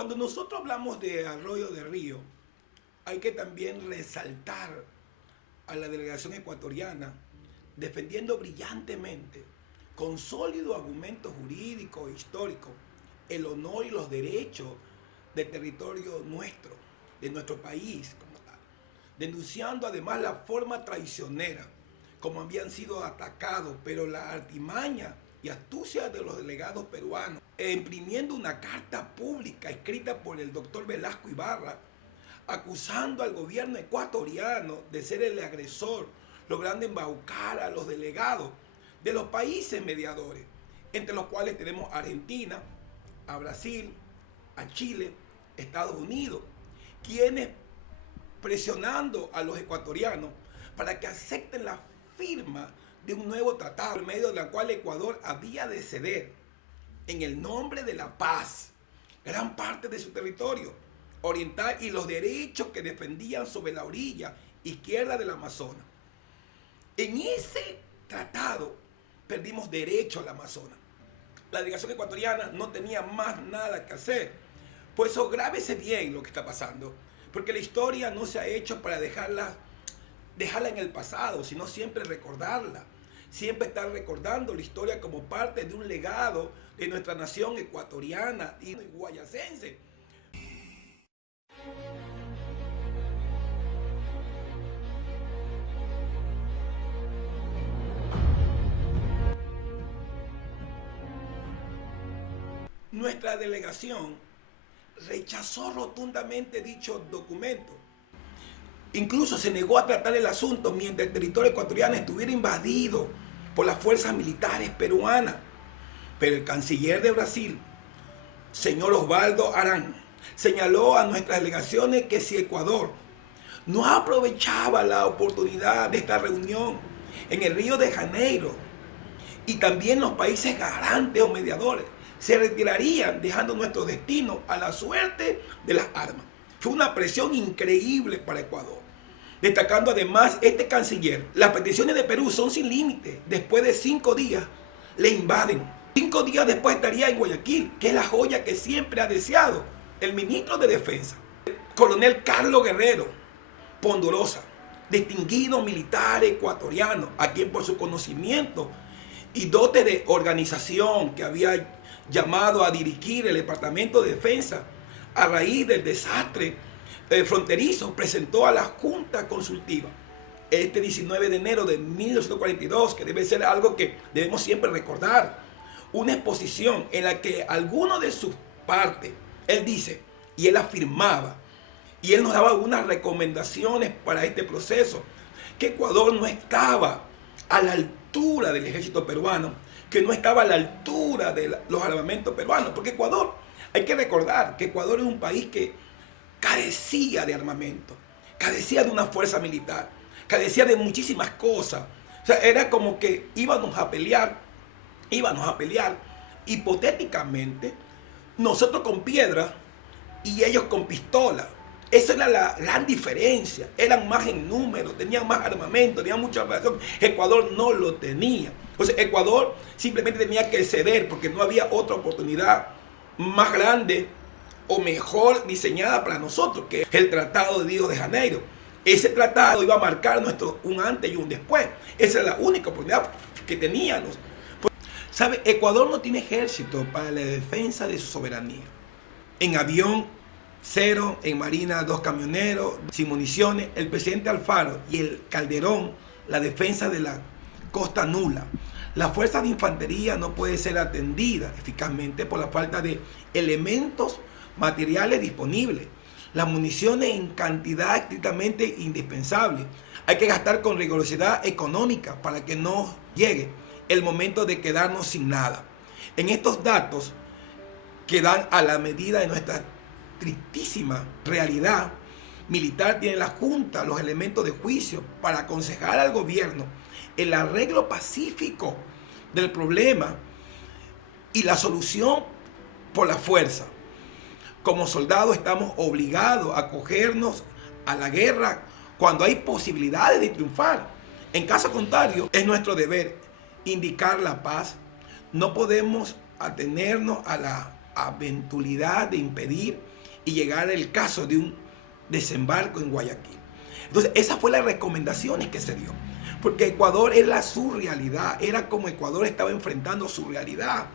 Cuando nosotros hablamos de Arroyo de Río, hay que también resaltar a la delegación ecuatoriana defendiendo brillantemente, con sólido argumento jurídico e histórico, el honor y los derechos del territorio nuestro, de nuestro país como tal, denunciando además la forma traicionera como habían sido atacados, pero la artimaña y astucia de los delegados peruanos, imprimiendo una carta pública escrita por el doctor Velasco Ibarra, acusando al gobierno ecuatoriano de ser el agresor, logrando embaucar a los delegados de los países mediadores, entre los cuales tenemos a Argentina, a Brasil, a Chile, Estados Unidos, quienes presionando a los ecuatorianos para que acepten la firma de un nuevo tratado, por medio del cual Ecuador había de ceder, en el nombre de la paz, gran parte de su territorio oriental y los derechos que defendían sobre la orilla izquierda del Amazonas. En ese tratado perdimos derecho al Amazonas. La delegación ecuatoriana no tenía más nada que hacer. Por eso grábese bien lo que está pasando, porque la historia no se ha hecho para dejarla en el pasado, sino siempre recordarla. Siempre estar recordando la historia como parte de un legado de nuestra nación ecuatoriana y guayacense. Nuestra delegación rechazó rotundamente dicho documento. Incluso se negó a tratar el asunto mientras el territorio ecuatoriano estuviera invadido por las fuerzas militares peruanas. Pero el canciller de Brasil, señor Osvaldo Arán, señaló a nuestras delegaciones que si Ecuador no aprovechaba la oportunidad de esta reunión en el Río de Janeiro y también los países garantes o mediadores, se retirarían dejando nuestro destino a la suerte de las armas. Fue una presión increíble para Ecuador. Destacando además este canciller, las peticiones de Perú son sin límite. Después de 5 días le invaden. 5 días después estaría en Guayaquil, que es la joya que siempre ha deseado el ministro de Defensa, coronel Carlos Guerrero Ponderosa, distinguido militar ecuatoriano, a quien por su conocimiento y dote de organización que había llamado a dirigir el Departamento de Defensa a raíz del desastre fronterizo, presentó a la Junta Consultiva este 19 de enero de 1942, que debe ser algo que debemos siempre recordar, una exposición en la que alguno de sus partes, él dice, y él afirmaba, y él nos daba unas recomendaciones para este proceso, que Ecuador no estaba a la altura del ejército peruano, que no estaba a la altura de los armamentos peruanos, porque Ecuador, hay que recordar que Ecuador es un país que carecía de armamento, carecía de una fuerza militar, carecía de muchísimas cosas. O sea, era como que íbamos a pelear hipotéticamente, nosotros con piedra y ellos con pistola. Esa era la gran diferencia. Eran más en número, tenían más armamento, tenían mucha operación. Ecuador no lo tenía. O sea, Ecuador simplemente tenía que ceder porque no había otra oportunidad más grande o mejor diseñada para nosotros que el Tratado de Río de Janeiro. Ese tratado iba a marcar un antes y un después. Esa es la única oportunidad que teníamos. ¿Sabe? Ecuador no tiene ejército para la defensa de su soberanía. En avión, 0, en marina 2 camioneros, sin municiones, el presidente Alfaro y el Calderón, la defensa de la costa nula. La fuerza de infantería no puede ser atendida eficazmente por la falta de elementos materiales disponibles. Las municiones en cantidad estrictamente indispensable. Hay que gastar con rigurosidad económica para que no llegue el momento de quedarnos sin nada. En estos datos que dan a la medida de nuestra tristísima realidad militar, tiene la Junta los elementos de juicio para aconsejar al gobierno el arreglo pacífico del problema y la solución por la fuerza. Como soldados estamos obligados a acogernos a la guerra cuando hay posibilidades de triunfar. En caso contrario, es nuestro deber indicar la paz. No podemos atenernos a la eventualidad de impedir y llegara el caso de un desembarco en Guayaquil. Entonces, esas fueron las recomendaciones que se dio. Porque Ecuador era su realidad, era como Ecuador estaba enfrentando su realidad.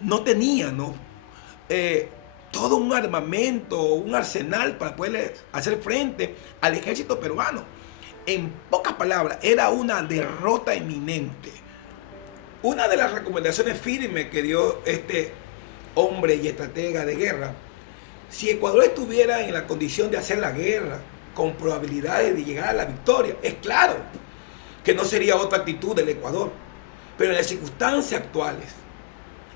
No tenía, ¿no? Todo un armamento, un arsenal para poder hacer frente al ejército peruano. En pocas palabras, era una derrota inminente. Una de las recomendaciones firmes que dio este hombre y estratega de guerra, si Ecuador estuviera en la condición de hacer la guerra con probabilidades de llegar a la victoria, es claro que no sería otra actitud del Ecuador. Pero en las circunstancias actuales,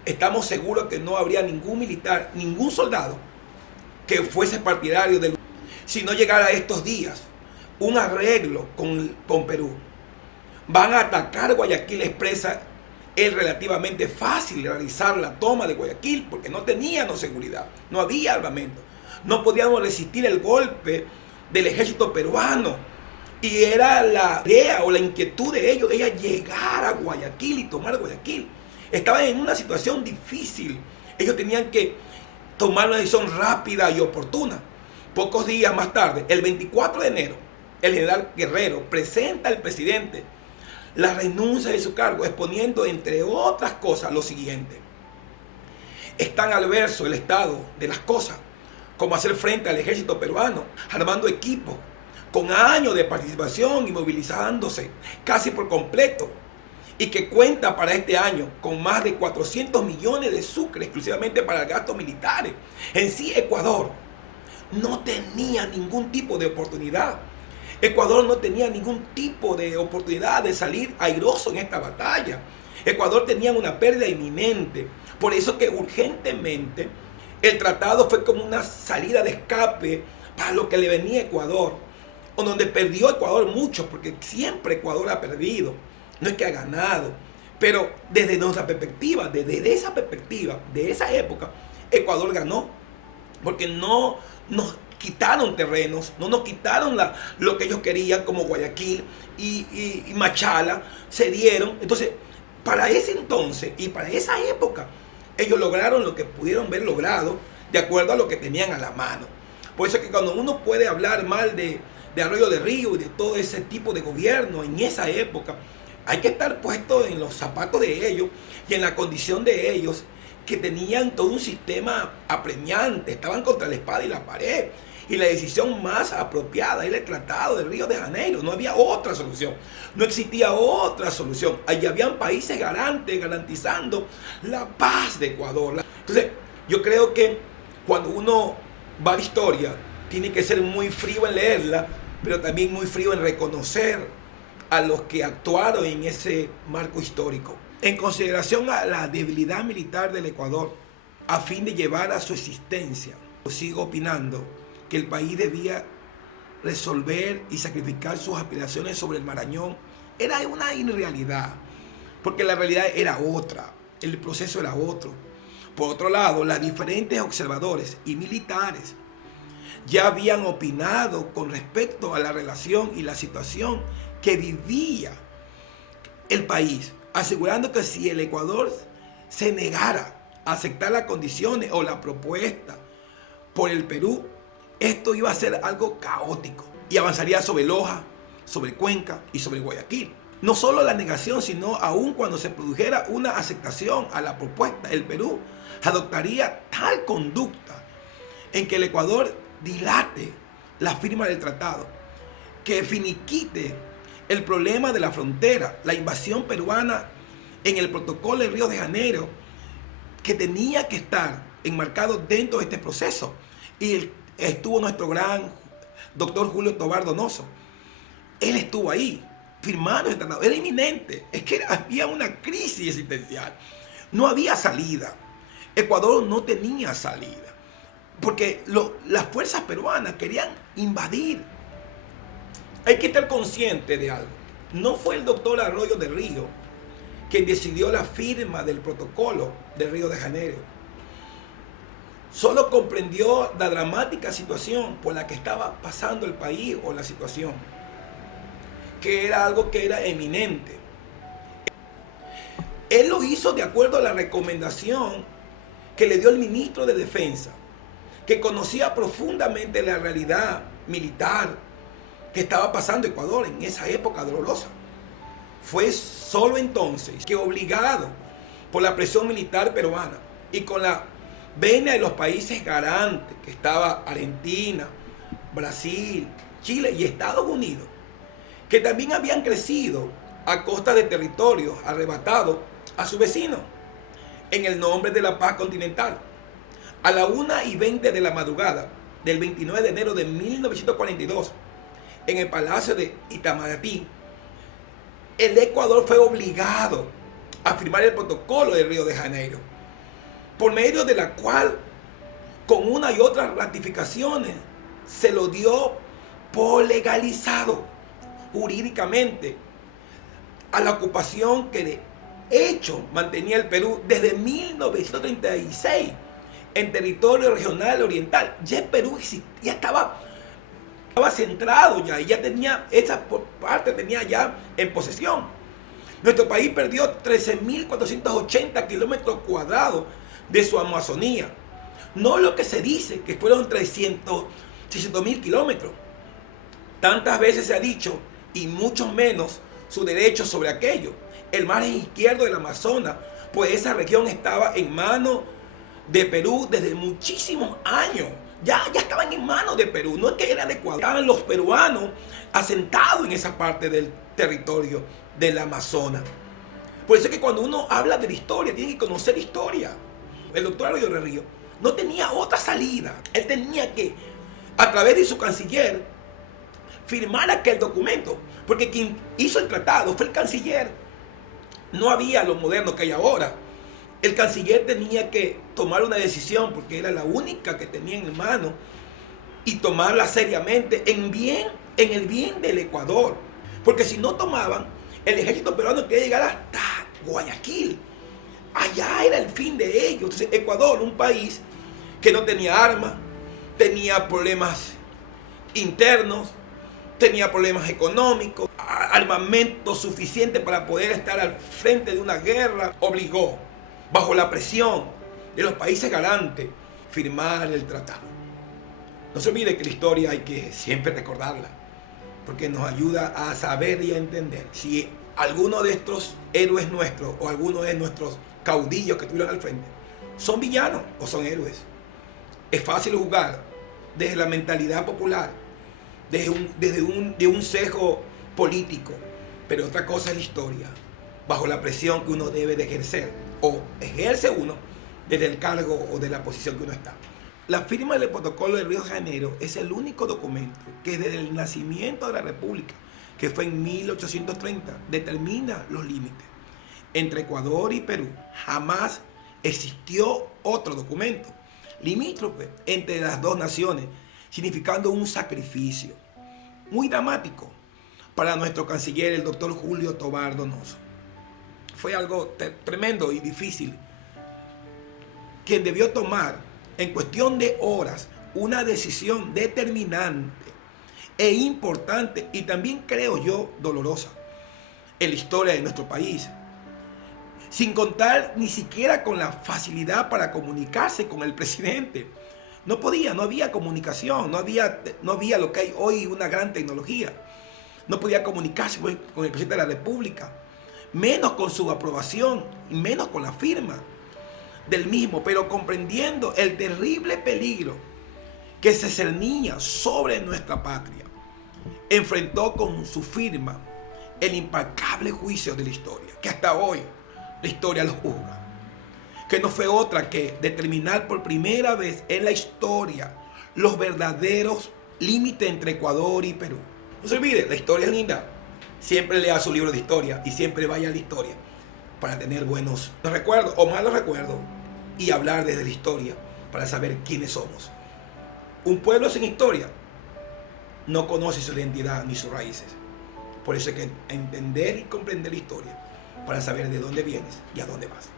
estamos seguros que no habría ningún militar, ningún soldado que fuese partidario del... Si no llegara a estos días un arreglo con Perú, van a atacar Guayaquil Expresa. Es relativamente fácil realizar la toma de Guayaquil porque no teníamos seguridad, no había armamento, no podíamos resistir el golpe del ejército peruano. Y era la idea o la inquietud de ellos, llegar a Guayaquil y tomar Guayaquil. Estaban en una situación difícil. Ellos tenían que tomar una decisión rápida y oportuna. Pocos días más tarde, el 24 de enero, el general Guerrero presenta al presidente la renuncia de su cargo, exponiendo, entre otras cosas, lo siguiente. Es tan adverso el estado de las cosas como hacer frente al ejército peruano, armando equipos con años de participación y movilizándose casi por completo, y que cuenta para este año con más de 400 millones de sucres exclusivamente para gastos militares. En sí, Ecuador no tenía ningún tipo de oportunidad. Ecuador no tenía ningún tipo de oportunidad de salir airoso en esta batalla. Ecuador tenía una pérdida inminente. Por eso que urgentemente el tratado fue como una salida de escape para lo que le venía a Ecuador, o donde perdió Ecuador mucho, porque siempre Ecuador ha perdido, no es que ha ganado. Pero desde nuestra perspectiva, desde esa perspectiva, de esa época, Ecuador ganó, porque no nos quitaron terrenos, no nos quitaron lo que ellos querían, como Guayaquil y Machala, se dieron. Entonces, para ese entonces y para esa época, ellos lograron lo que pudieron haber logrado de acuerdo a lo que tenían a la mano. Por eso es que cuando uno puede hablar mal de Arroyo de Río y de todo ese tipo de gobierno en esa época, hay que estar puesto en los zapatos de ellos y en la condición de ellos, que tenían todo un sistema apremiante, estaban contra la espada y la pared. Y la decisión más apropiada era el Tratado de Río de Janeiro. No había otra solución. No existía otra solución. Allí habían países garantes, garantizando la paz de Ecuador. Entonces, yo creo que cuando uno va a la historia, tiene que ser muy frío en leerla, pero también muy frío en reconocer a los que actuaron en ese marco histórico. En consideración a la debilidad militar del Ecuador, a fin de llevar a su existencia, yo sigo opinando que el país debía resolver y sacrificar sus aspiraciones sobre el Marañón. Era una irrealidad, porque la realidad era otra, el proceso era otro. Por otro lado, los diferentes observadores y militares ya habían opinado con respecto a la relación y la situación que vivía el país, asegurando que si el Ecuador se negara a aceptar las condiciones o la propuesta por el Perú, esto iba a ser algo caótico y avanzaría sobre Loja, sobre Cuenca y sobre Guayaquil. No solo la negación, sino aún cuando se produjera una aceptación a la propuesta, el Perú adoptaría tal conducta en que el Ecuador dilate la firma del tratado, que finiquite el problema de la frontera, la invasión peruana en el protocolo de Río de Janeiro, que tenía que estar enmarcado dentro de este proceso. Y estuvo nuestro gran doctor Julio Tobar Donoso. Él estuvo ahí, firmando el tratado. Era inminente. Es que había una crisis existencial. No había salida. Ecuador no tenía salida. Porque las fuerzas peruanas querían invadir. Hay que estar consciente de algo. No fue el doctor Arroyo de Río quien decidió la firma del protocolo de Río de Janeiro. Solo comprendió la dramática situación por la que estaba pasando el país o la situación, que era algo que era eminente. Él lo hizo de acuerdo a la recomendación que le dio el ministro de Defensa, que conocía profundamente la realidad militar que estaba pasando Ecuador en esa época dolorosa. Fue solo entonces que, obligado por la presión militar peruana y con la venia de los países garantes, que estaba Argentina, Brasil, Chile y Estados Unidos, que también habían crecido a costa de territorios arrebatados a sus vecinos, en el nombre de la paz continental. A la 1:20 de la madrugada del 29 de enero de 1942, en el Palacio de Itamaraty, el Ecuador fue obligado a firmar el protocolo de Río de Janeiro, por medio de la cual, con una y otras ratificaciones, se lo dio por legalizado jurídicamente a la ocupación que de hecho mantenía el Perú desde 1936 en territorio regional oriental. Ya el Perú ya estaba centrado ya, y ya tenía esa parte, tenía ya en posesión. Nuestro país perdió 13.480 kilómetros cuadrados de su Amazonía. No lo que se dice, que fueron 600.000 kilómetros. Tantas veces se ha dicho, y mucho menos su derecho sobre aquello. El margen izquierdo del Amazonas, pues esa región estaba en manos de Perú desde muchísimos años. Ya estaban en manos de Perú, no es que eran de Ecuador. Estaban los peruanos asentados en esa parte del territorio del Amazonas. Por eso es que cuando uno habla de la historia, tiene que conocer la historia. El doctor Aloydio del Río no tenía otra salida. Él tenía que, a través de su canciller, firmar aquel documento, porque quien hizo el tratado fue el canciller. No había lo moderno que hay ahora. El canciller tenía que tomar una decisión, porque era la única que tenía en mano, y tomarla seriamente en el bien del Ecuador. Porque si no tomaban, el ejército peruano quería llegar hasta Guayaquil. Allá era el fin de ellos. Entonces, Ecuador, un país que no tenía armas, tenía problemas internos, tenía problemas económicos, armamento suficiente para poder estar al frente de una guerra, obligó, bajo la presión de los países garantes, firmar el tratado. No se olvide que la historia hay que siempre recordarla, porque nos ayuda a saber y a entender si alguno de estos héroes nuestros o alguno de nuestros caudillos que estuvieron al frente son villanos o son héroes. Es fácil jugar desde la mentalidad popular, de un sesgo político, pero otra cosa es la historia, bajo la presión que uno debe de ejercer, o ejerce uno desde el cargo o de la posición que uno está. La firma del protocolo de Río de Janeiro es el único documento que desde el nacimiento de la República, que fue en 1830, determina los límites entre Ecuador y Perú. Jamás existió otro documento limítrofe entre las dos naciones, significando un sacrificio muy dramático para nuestro canciller, el doctor Julio Tobar Donoso. Fue algo tremendo y difícil, quien debió tomar en cuestión de horas una decisión determinante e importante, y también creo yo dolorosa en la historia de nuestro país, sin contar ni siquiera con la facilidad para comunicarse con el presidente. No había comunicación, no había lo que hay hoy, una gran tecnología. No podía comunicarse con el presidente de la República, menos con su aprobación, y menos con la firma del mismo, pero comprendiendo el terrible peligro que se cernía sobre nuestra patria, enfrentó con su firma el implacable juicio de la historia, que hasta hoy la historia lo juzga, que no fue otra que determinar por primera vez en la historia los verdaderos límites entre Ecuador y Perú. No se olvide, la historia es linda. Siempre lea su libro de historia y siempre vaya a la historia para tener buenos recuerdos o malos recuerdos, y hablar desde la historia para saber quiénes somos. Un pueblo sin historia no conoce su identidad ni sus raíces. Por eso hay que entender y comprender la historia para saber de dónde vienes y a dónde vas.